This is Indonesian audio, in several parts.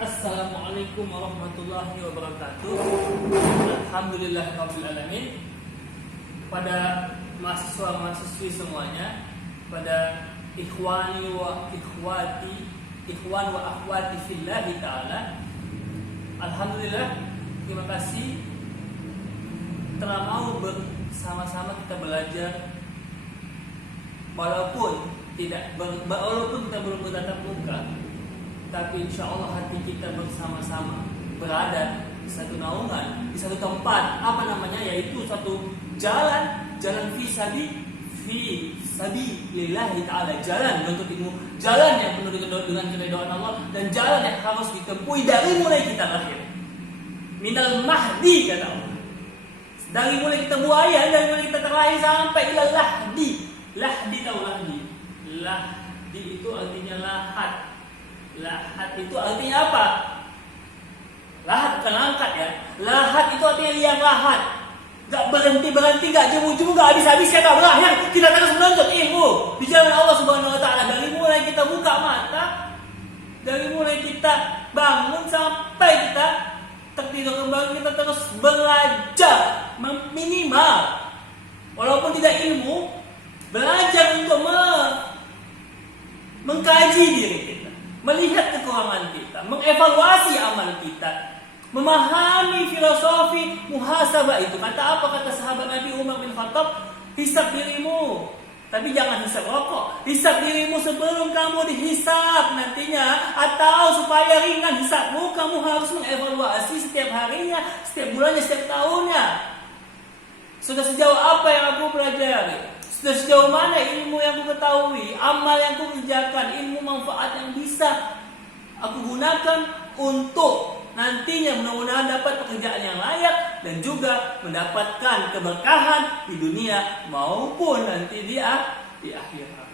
Assalamualaikum warahmatullahi wabarakatuh. Alhamdulillahirabbil alamin. Pada mahasiswa-mahasiswi semuanya, pada ikhwan wa akhwati fillahi ta'ala, alhamdulillah, terima kasih telah mau bersama-sama kita belajar. Walaupun kita belum bertatap muka, tapi insya Allah hati kita bersama-sama berada di satu naungan, di satu tempat, yaitu satu jalan fi sabilillahi ta'ala, jalan menuntut ilmu, jalan yang penuh dengan keridhaan Allah, dan jalan yang harus ditempuhi dari mulai kita lahir. Minal mahdi, kata Allah, dari mulai kita buaya, dari mulai kita terlahir sampai ila lahdi. Lahdi, tahu lahdi? Lahdi itu artinya lahat. Lahat itu artinya apa? Lahat bukan angkat ya. Lahat itu artinya liang lahat. Gak berhenti, gak jemu-jemu, gak habis-habis, gak berakhir. Kita terus menuntut ilmu di jalan Allah Subhanahu Wa Taala. Dari mulai kita buka mata, dari mulai kita bangun sampai kita tertidur kembali, kita terus belajar minimal. Walaupun tidak ilmu, belajar untuk mengkaji diri kita, melihat kekurangan kita, mengevaluasi amal kita, memahami filosofi muhasabah itu. Kata sahabat Nabi Umar bin Khattab, hisab dirimu, tapi jangan hisab rokok. Hisab dirimu sebelum kamu dihisab nantinya, atau supaya ringan hisabmu, kamu harus mengevaluasi setiap harinya, setiap bulannya, setiap tahunnya. Sudah sejauh apa yang aku pelajari? Sudah sejauh mana ilmu yang aku ketahui, amal yang aku kerjakan, ilmu manfaat yang bisa aku gunakan untuk nantinya mudah-mudahan dapat pekerjaan yang layak dan juga mendapatkan keberkahan di dunia maupun nanti di akhirat.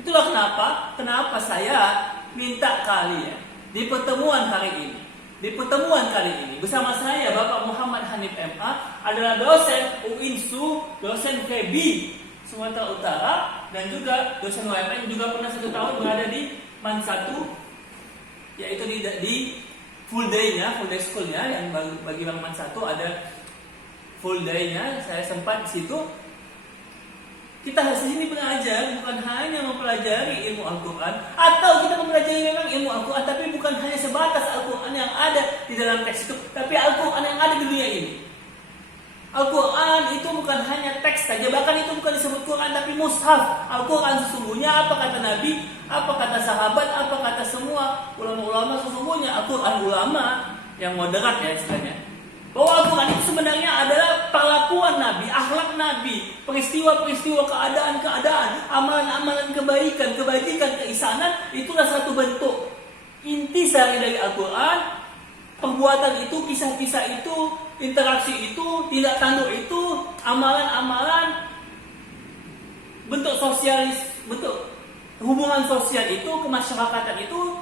Itulah kenapa saya minta kalian di pertemuan kali ini bersama saya Bapak Muhammad Hanif MA adalah dosen UINSU, dosen FEB Sumatera Utara, dan juga dosen UMN, juga pernah 1 tahun berada di MAN 1, yaitu di full day school-nya, yang bagi Bang MAN 1 ada full day-nya. Saya sempat di situ. Kita di sini belajar bukan hanya mempelajari ilmu Al-Quran, atau kita mempelajari memang ilmu Al-Quran, tapi bukan hanya sebatas Al-Quran yang ada di dalam teks itu, tapi Al-Quran yang ada di dunia ini. Al-Quran itu bukan hanya teks saja, bahkan itu bukan disebut Quran, tapi mushaf. Al-Quran sesungguhnya, apa kata Nabi, apa kata sahabat, apa kata semua ulama-ulama, sesungguhnya Al-Quran ulama yang moderat ya istilahnya, bahwa Al-Quran itu sebenarnya adalah perlakuan Nabi, akhlak Nabi, peristiwa-peristiwa, keadaan-keadaan, amalan-amalan kebaikan, kebajikan, keisanan. Itulah satu bentuk intisari dari Al-Quran. Perbuatan itu, kisah-kisah itu, interaksi itu, tindak tanduk itu, amalan-amalan, bentuk hubungan sosial itu, kemasyarakatan itu,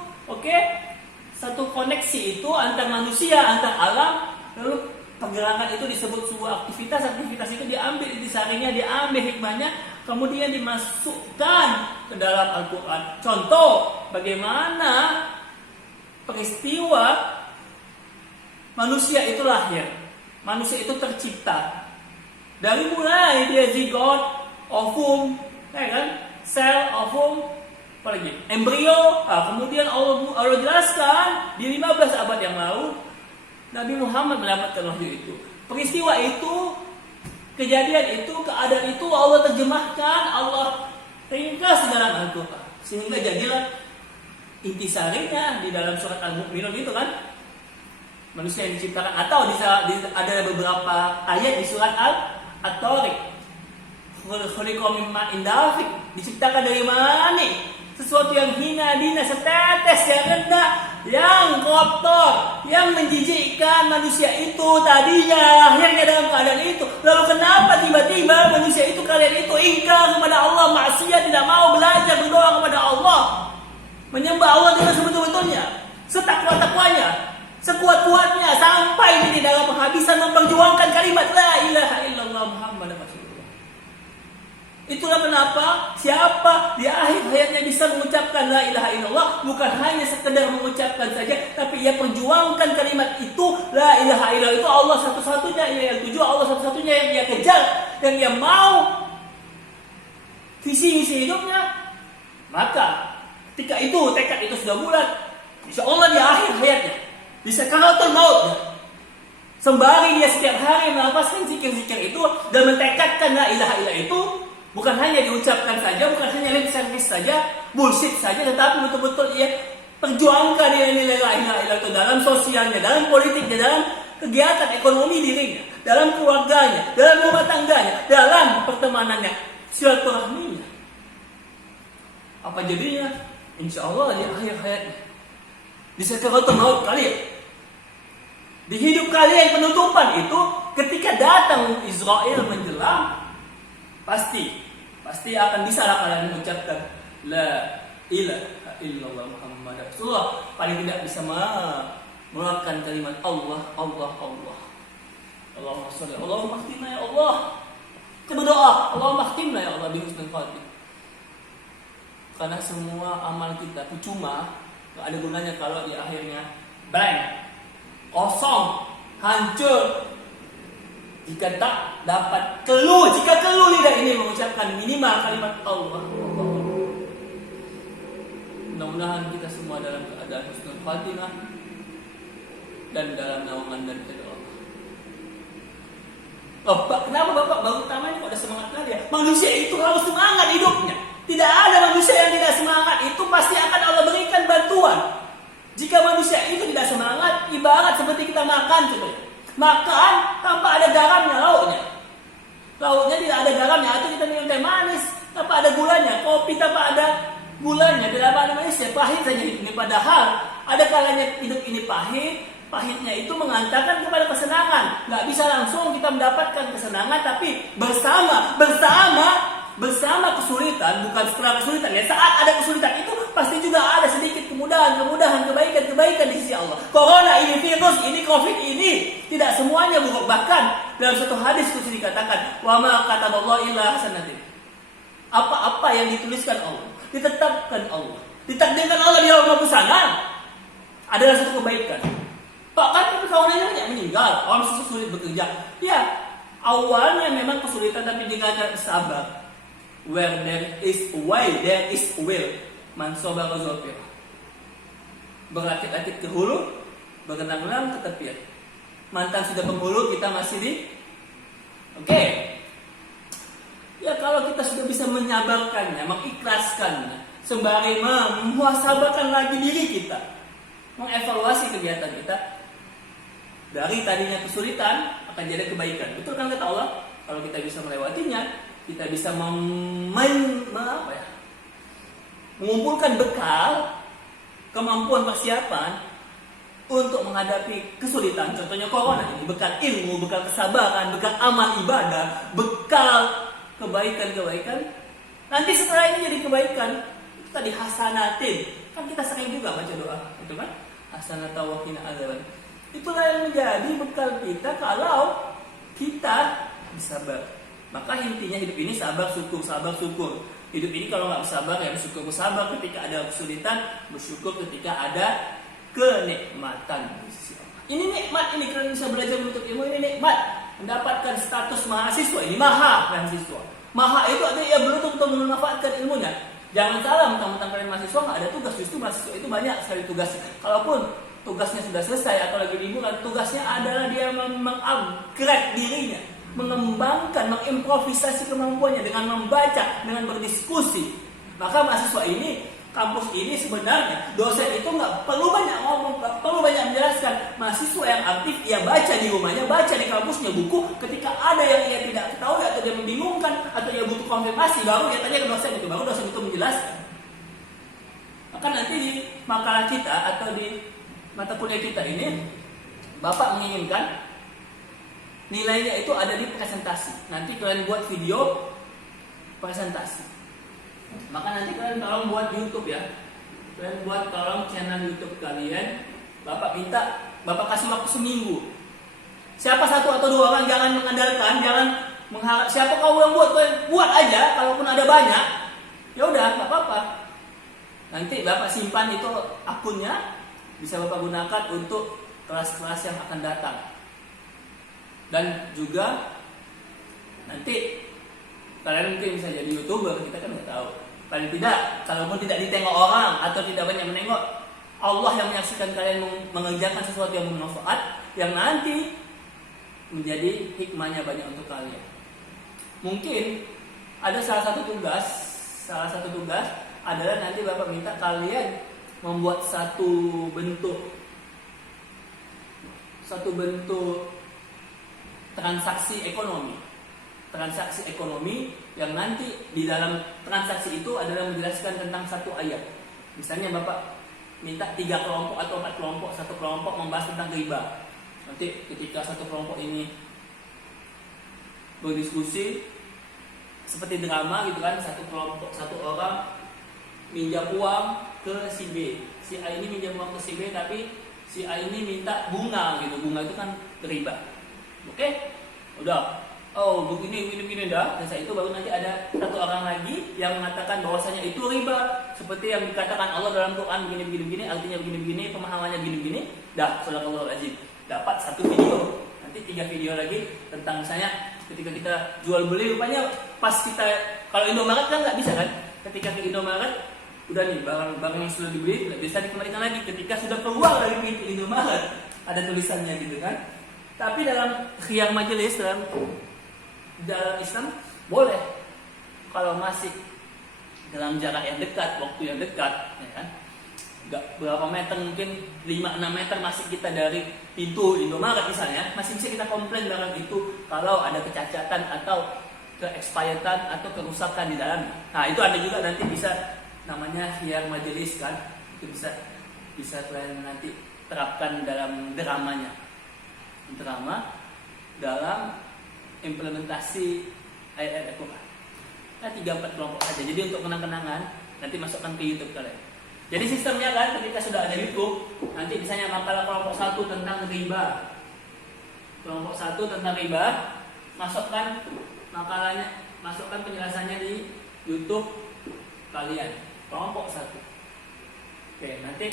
satu koneksi itu antar manusia, antar alam. Lalu pergerakan itu disebut sebuah aktivitas itu diambil intisarinya, diambil hikmahnya, kemudian dimasukkan ke dalam Al-Quran. Contoh, bagaimana peristiwa manusia itu lahir, manusia itu tercipta. Dari mulai dia zigot, ovum, sel, ovum, apalagi embrio. Kemudian Allah jelaskan di 15 abad yang lalu, Nabi Muhammad mendapatkan wahyu itu. Peristiwa itu, kejadian itu, keadaan itu Allah terjemahkan, Allah ringkas di dalam Al-Quran, sehingga jadilah intisarinya di dalam surat Al-Mu'minun itu kan, manusia yang diciptakan. Atau ada beberapa ayat di surat At-Tariq, khuliqa min ma'in dafiq, diciptakan dari mani, sesuatu yang hina dina, setetes yang rendah, yang kotor, yang menjijikkan. Manusia itu tadinya lahirnya dalam keadaan itu. Lalu kenapa tiba-tiba manusia itu, kalian itu ingkar kepada Allah, maksiat, tidak mau belajar berdoa kepada Allah, menyembah Allah dengan sebetul-betulnya, setakwa-takwanya, sekuat-kuatnya, sampai di dalam penghabisan memperjuangkan kalimat la ilaha illallah Muhammad Rasulullah. Itulah kenapa siapa di akhir hayatnya bisa mengucapkan la ilaha illallah, bukan hanya sekedar mengucapkan saja, tapi ia perjuangkan kalimat itu. La ilaha illallah itu Allah satu-satunya yang tuju, Allah satu-satunya yang ia kejar, yang ia mau visi misi hidupnya. Maka ketika itu tekad itu sudah bulat, insya Allah di akhir hayatnya di sakaratul maut, sembari dia setiap hari melafazkan zikir-zikir itu dan mentekadkan la ilaha illallah itu, bukan hanya diucapkan saja, bukan hanya lip service saja, bullshit saja, tetapi betul-betul ia perjuangkan nilai-nilai la ilaha illallah itu dalam sosialnya, dalam politiknya, dalam kegiatan ekonomi dirinya, dalam keluarganya, dalam rumah tangganya, dalam pertemanannya, silaturahminya. Apa jadinya? Insya Allah di akhir hayatnya, di sakaratul maut kalian, di hidup kalian penutupan itu, ketika datang Israel menjelang, pasti akan bisa lah kalian mengucapkan la ilaha illallah Muhammad Rasulullah. Paling tidak bisa mengeluarkan kalimat Allah. Allahumma sholli, Allahumma khtimna ya Allah. Kita berdoa, Allahumma khtimna ya Allah bi husnul khatimah. Karena semua amal kita percuma, gak ada gunanya kalau di akhirnya blank, kosong, hancur. Jika tak dapat jika keluh lidah ini mengucapkan minimal kalimat Allah. Mudah-mudahan kita semua dalam keadaan husnul khatimah dan dalam naungan dan ridha Allah. Oh, kenapa Bapak baru utamanya kok ada semangat kali ya? Manusia itu harus semangat hidupnya. Tidak ada manusia yang tidak semangat. Itu pasti akan Allah berikan bantuan. Jika manusia itu tidak semangat, ibarat seperti kita makan coba. Makan tanpa ada garamnya lauknya. Lauknya tidak ada garamnya, atau kita minum teh manis tanpa ada gulanya, kopi tanpa ada gulanya, tidak ada manisnya, pahit saja hidup ini. Padahal ada kalanya hidup ini pahit, pahitnya itu mengantarkan kepada kesenangan. Nggak bisa langsung kita mendapatkan kesenangan, tapi bersama kesulitan, bukan setelah kesulitan ya. Saat ada kesulitan itu pasti juga ada sedikit kemudahan, kebaikan di sisi Allah. Corona ini, virus ini, Covid ini tidak semuanya buruk. Bahkan dalam satu hadis itu dikatakan, wa ma kataballahu illa hasanatin. Apa-apa yang dituliskan Allah, ditetapkan Allah, ditakdirkan Allah di alam sana adalah satu kebaikan. Pak, kan tapi kawannya banyak meninggal, orang sulit bekerja. Ya, awalnya memang kesulitan, tapi jika kita sabar. Where there is a way, there is a will. Man sabara zafir. Berakit-akit ke hulu, berenang-renang ke tepian. Mantan sudah penghulu, kita masih di Oke. Ya kalau kita sudah bisa menyabarkannya, mengikhlaskannya, sembari memuhasabakan lagi diri kita, mengevaluasi kegiatan kita, dari tadinya kesulitan akan jadi kebaikan. Betul kan kata Allah? Kalau kita bisa melewatinya, kita bisa mengumpulkan bekal, kemampuan persiapan untuk menghadapi kesulitan. Contohnya corona ini, bekal ilmu, bekal kesabaran, bekal amal ibadah, bekal kebaikan-kebaikan. Nanti setelah ini jadi kebaikan, itu tadi hasanatin. Kan kita sering juga baca doa, itu kan? Hasanata wa qina adzaban. Itulah yang menjadi bekal kita kalau kita bersabar. Maka intinya hidup ini sabar syukur. Hidup ini kalau nggak bersabar ya bersyukur ketika ada kesulitan, bersyukur ketika ada kenikmatan. Ini nikmat, ini kalian bisa belajar menuntut ilmu, ini nikmat. Mendapatkan status mahasiswa, ini maha mahasiswa. Maha itu artinya ia beruntung untuk memanfaatkan ilmunya. Jangan salah, mentang-mentang kalian mahasiswa nggak ada tugas. Justru mahasiswa itu banyak sekali tugasnya. Kalaupun tugasnya sudah selesai atau lagi liburan, tugasnya adalah dia mengupgrade dirinya, mengembangkan, mengimprovisasi kemampuannya dengan membaca, dengan berdiskusi. Maka mahasiswa ini, kampus ini sebenarnya dosen itu nggak perlu banyak ngomong, nggak perlu banyak menjelaskan. Mahasiswa yang aktif, ia baca di rumahnya, baca di kampusnya buku. Ketika ada yang ia tidak ketahui atau dia membingungkan atau ia butuh konfirmasi, baru dia tanya ke dosen itu, baru dosen itu menjelaskan. Maka nanti di makalah kita atau di mata kuliah kita ini, Bapak menginginkan nilainya itu ada di presentasi. Nanti kalian buat video presentasi. Maka nanti kalian tolong buat YouTube ya. Kalian buat tolong channel YouTube kalian. Bapak minta, Bapak kasih waktu seminggu. Siapa satu atau dua orang, jangan mengandalkan, jangan mengharap siapa kau yang buat aja, kalaupun ada banyak, ya udah nggak apa-apa. Nanti Bapak simpan itu akunnya, bisa Bapak gunakan untuk kelas-kelas yang akan datang. Dan juga nanti kalian mungkin bisa jadi YouTuber, kita kan nggak tahu. Paling tidak, kalaupun tidak ditengok orang atau tidak banyak menengok, Allah yang menyaksikan kalian mengerjakan sesuatu yang bermanfaat, yang nanti menjadi hikmahnya banyak untuk kalian. Mungkin ada salah satu tugas adalah nanti Bapak minta kalian membuat satu bentuk transaksi ekonomi yang nanti di dalam transaksi itu adalah menjelaskan tentang satu ayat. Misalnya Bapak minta 3 kelompok atau 4 kelompok, satu kelompok membahas tentang riba. Nanti ketika satu kelompok ini berdiskusi seperti drama gitu kan, satu kelompok, satu orang minjam uang ke si B, si A ini minjam uang ke si B, tapi si A ini minta bunga gitu, bunga itu kan riba. Oke? Udah. Oh, begini dah. Dan saat itu baru nanti ada satu orang lagi yang mengatakan bahwasanya itu riba, seperti yang dikatakan Allah dalam Quran begini, artinya begini, pemahamannya begini. Dah, shallallahul azim. Dapat satu video. Nanti 3 video lagi tentang misalnya ketika kita jual beli, rupanya pas kita, kalau Indomaret kan nggak bisa kan? Ketika ke Indomaret, udah nih barang yang sudah dibeli nggak bisa dikembalikan lagi. Ketika sudah keluar dari pintu Indomaret, ada tulisannya gitu kan. Tapi dalam khiyar majelis, dalam Islam boleh kalau masih dalam jarak yang dekat, waktu yang dekat, ya kan? Nggak berapa meter, mungkin 5-6 meter masih kita dari pintu Indomaret misalnya, masih bisa kita komplain barang itu kalau ada kecacatan atau ke-expiredan atau kerusakan di dalamnya. Nah, itu ada juga nanti bisa namanya khiyar majelis kan, itu bisa kalian nanti terapkan dalam drama dalam implementasi ayat Al-Quran. Nah, 3-4 kelompok saja. Jadi untuk kenang-kenangan nanti masukkan ke YouTube kalian. Jadi sistemnya kan ketika sudah ada YouTube, nanti misalnya makalah kelompok 1 tentang riba. Kelompok 1 tentang riba, masukkan makalahnya, masukkan penjelasannya di YouTube kalian. Kelompok 1. Oke, nanti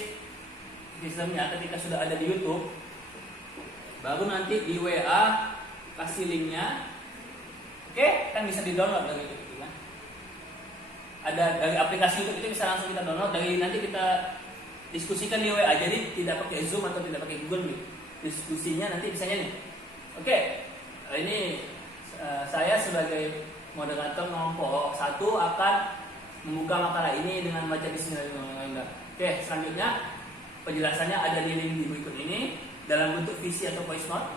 sistemnya ketika sudah ada di YouTube, baru nanti di WA kasih linknya. Oke, kan bisa di-download dari itu kan. Ada dari aplikasi YouTube itu bisa langsung kita download, dari nanti kita diskusikan di WA. Jadi tidak pakai Zoom atau tidak pakai Google Meet. Diskusinya nanti misalnya nih. Oke, ini saya sebagai moderator kelompok 1 akan membuka makalah ini dengan baca bismillahirrahmanirrahim. Oke, selanjutnya penjelasannya ada di link di berikut ini dalam bentuk visi atau voice note.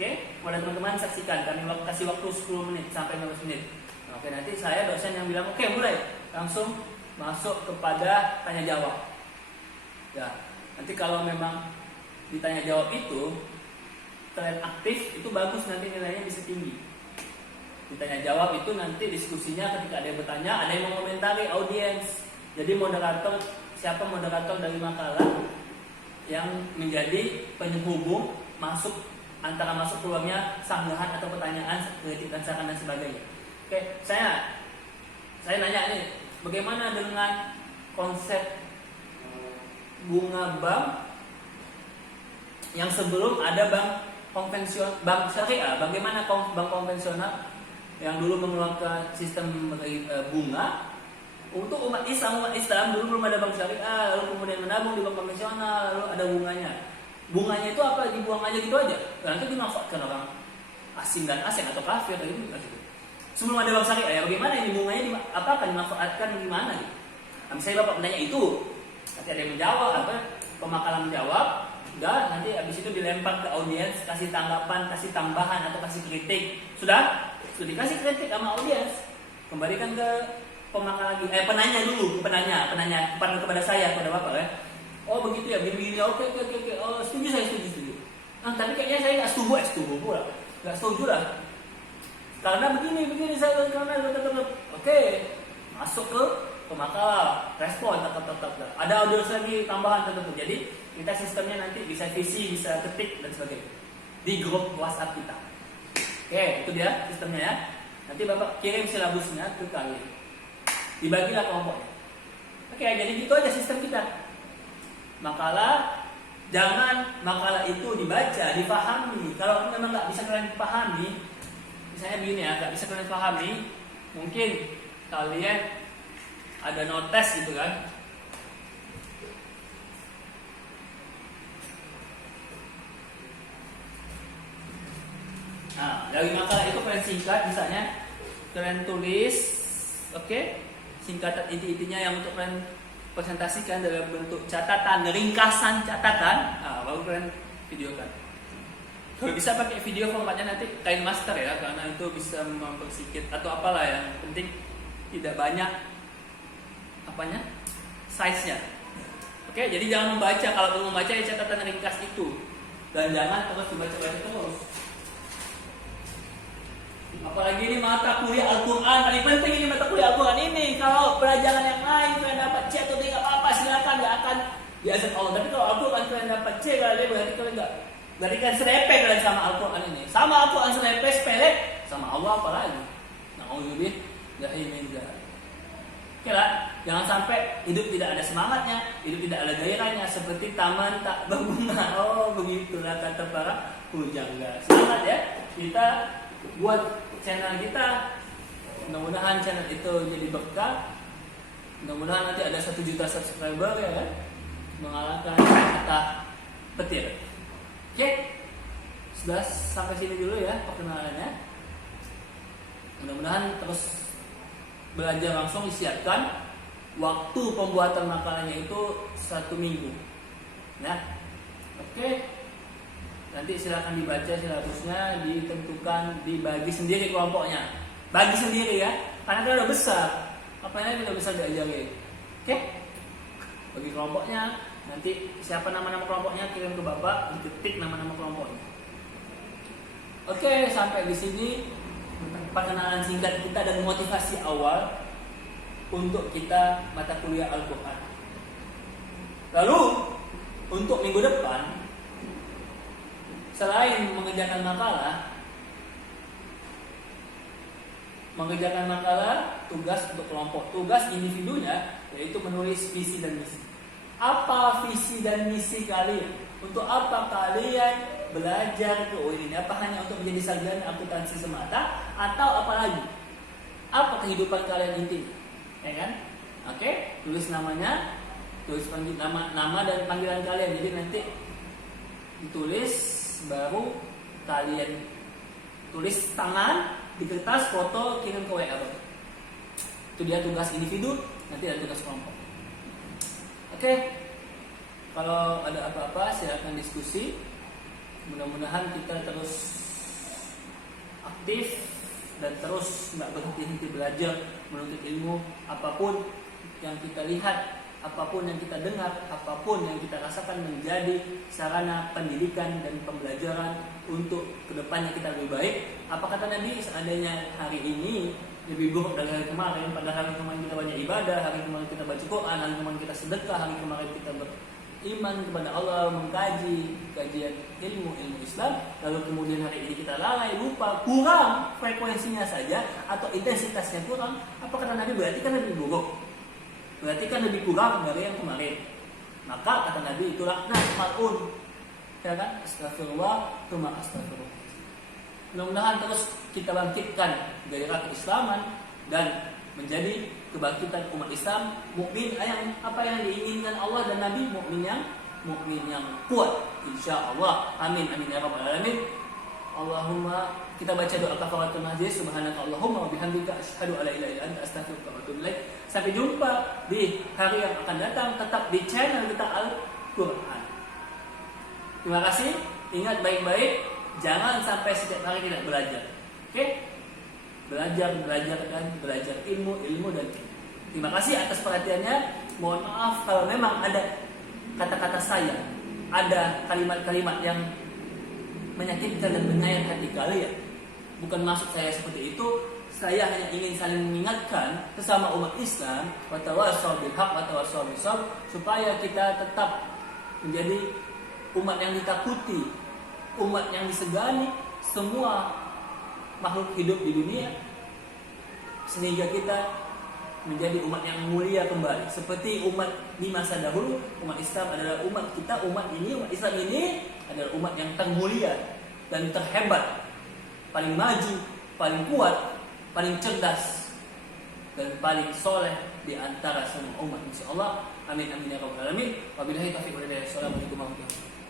Oke, kepada teman-teman saksikan, kami kasih waktu 10 menit sampai 15 menit. Oke, nanti saya dosen yang bilang, oke mulai, langsung masuk kepada tanya jawab. Ya, nanti kalau memang ditanya jawab itu kalian aktif, itu bagus, nanti nilainya bisa tinggi. Ditanya jawab itu nanti diskusinya ketika ada yang bertanya, ada yang mengomentari audiens. Jadi moderator, siapa moderator dari makalah yang menjadi penghubung antara masuk keluarnya sanggahan atau pertanyaan, kritik dan saran dan sebagainya. Oke, saya nanya nih, bagaimana dengan konsep bunga bank yang sebelum ada bank konvensional, bank syariah? Bagaimana bank konvensional yang dulu mengeluarkan sistem bunga untuk umat Islam dulu belum ada bank syariah, lalu kemudian menabung di bank konvensional, lalu ada bunganya. Bunganya itu apa? Dibuang aja gitu aja. Nanti dimanfaatkan orang asing dan asing atau kafir gitu. Sebelum ada bank syariah, ya bagaimana ini bunganya akan dimanfaatkan gimana gitu? Nah, misalnya Bapak menanya itu, nanti ada yang menjawab, pemakalan menjawab, dan nanti habis itu dilempar ke audiens, kasih tanggapan, kasih tambahan atau kasih kritik. Sudah dikasih kritik sama audiens, kembalikan ke pemakal lagi, penanya dulu, penanya kepada saya, kepada Bapak kan. Oh begitu ya, begini, oke. Oh setuju. Nah, tapi kayaknya saya nggak setuju pula, nggak setuju lah. Karena begini saya karena oke, masuk ke pemakal, respon tetap. Ada audiens lagi tambahan tertentu. Jadi kita sistemnya nanti bisa visi, bisa ketik dan sebagainya di grup WhatsApp kita. Oke, itu dia sistemnya ya. Nanti Bapak kirim silabusnya ke kalian. Dibagilah kelompoknya. Oke, jadi gitu aja sistem kita. Makalah, jangan makalah itu dibaca, dipahami. Kalau memang nggak bisa kalian pahami, misalnya begini ya, nggak bisa kalian pahami, mungkin kalian ada notes gitu kan. Nah, dari makalah itu kalian singkat, misalnya kalian tulis, oke, singkatan inti-intinya yang untuk kalian presentasikan dalam bentuk catatan, ringkasan catatan. Nah, baru kalian videokan. Kalau bisa pakai video formatnya nanti kain master ya, karena itu bisa mempersikit atau apalah, yang penting tidak banyak apanya, size-nya. Oke, jadi jangan membaca, kalau mau membaca ya catatan ringkas itu, dan jangan terus dibaca-baca terus. Apalagi ini mata kuliah Al-Quran, paling penting ini mata kuliah Al-Quran ini. Kalau pelajaran yang lain kalian dapat C atau D, nggak apa-apa, silakan, nggak akan diazab Allah. Tapi kalau Al-Quran kalian dapat C, berarti kalian nggak, berarti kalian serempet kalian sama Al-Quran ini. Sama Al-Quran serempet, sepele, sama Allah apalagi. Na'udzubillah. Oke lah, jangan sampai hidup tidak ada semangatnya, hidup tidak ada gairahnya, seperti taman tak berbunga. Oh, begitulah kata para pujangga. Semangat ya, kita buat channel kita, mudah-mudahan channel itu jadi berkah, mudah-mudahan nanti ada 1 juta subscriber ya kan, mengalahkan kata petir. Oke, sudah sampai sini dulu ya perkenalannya. Mudah-mudahan terus belajar langsung, disiapkan waktu pembuatan makalahnya itu 1 minggu ya. Oke, nanti silakan dibaca silabusnya, ditentukan, dibagi sendiri kelompoknya. Bagi sendiri ya, karena kita udah besar, apanya kita bisa diajarin. Oke? Bagi kelompoknya, nanti siapa nama-nama kelompoknya kirim ke Bapak, diketik nama-nama kelompoknya. Oke, sampai di sini perkenalan singkat kita dan motivasi awal untuk kita mata kuliah Al-Quran. Lalu, untuk minggu depan, selain mengerjakan makalah, tugas untuk kelompok, tugas individunya yaitu menulis visi dan misi. Apa visi dan misi kalian? Untuk apa kalian belajar ke UIN ini? Apa hanya untuk menjadi sarjana akuntansi semata, atau apa lagi? Apa kehidupan kalian intinya? Ya kan? Oke, tulis namanya, tulis nama dan panggilan kalian. Jadi nanti ditulis, baru kalian tulis tangan di kertas, foto, kirim ke WA. Itu dia tugas individu, nanti ada tugas kelompok. Oke, kalau ada apa-apa silakan diskusi. Mudah-mudahan kita terus aktif dan terus nggak berhenti-henti belajar, menuntut ilmu. Apapun yang kita lihat, apapun yang kita dengar, apapun yang kita rasakan menjadi sarana pendidikan dan pembelajaran untuk kedepannya kita lebih baik. Apa kata Nabi, seandainya hari ini lebih buruk dari hari kemarin, pada hari kemarin kita banyak ibadah, hari kemarin kita baca Quran, hari kemarin kita sedekah, hari kemarin kita beriman kepada Allah, mengkaji kajian ilmu Islam, lalu kemudian hari ini kita lalai, lupa, kurang frekuensinya saja atau intensitasnya kurang, apa kata Nabi, berarti kan lebih buruk. Berarti kan lebih kurang dari yang kemarin. Maka kata Nabi, itulah mal'un. Ya kan? Astagfirullah, tuma astagfirullah. Mudah-mudahan terus kita bangkitkan gairah keislaman dan menjadi kebangkitan umat Islam, mukmin yang apa yang diinginkan Allah dan Nabi, mukmin yang kuat, insyaallah. Amin amin ya rabbal alamin. Allahumma, kita baca doa kafaratul majlis, subhanakallahumma wa bihamdika asyhadu an la ilaha illa anta astaghfiruka wa atubu ilaik. Sampai jumpa di hari yang akan datang, tetap di channel kita Al-Quran. Terima kasih, ingat baik-baik, jangan sampai setiap hari tidak belajar. Oke? Belajar dan belajar ilmu dan ilmu. Terima kasih atas perhatiannya. Mohon maaf kalau memang ada kata-kata saya, ada kalimat-kalimat yang menyakitkan dan menyayat hati kalian. Bukan maksud saya seperti itu. Saya hanya ingin saling mengingatkan sesama umat Islam, wa tawassaw bil haqq wa tawassaw bis sabr, supaya kita tetap menjadi umat yang ditakuti, umat yang disegani. Semua makhluk hidup di dunia, sehingga kita menjadi umat yang mulia kembali. Seperti umat di masa dahulu, umat Islam adalah umat kita, umat Islam ini adalah umat yang termulia dan terhebat, paling maju, paling kuat, paling cerdas, dan paling soleh di antara semua umat. Insyaallah. Amin amin ya rabbal alamin. Wabillahi taufiq wal hidayah. Assalamualaikum warahmatullahi wabarakatuh.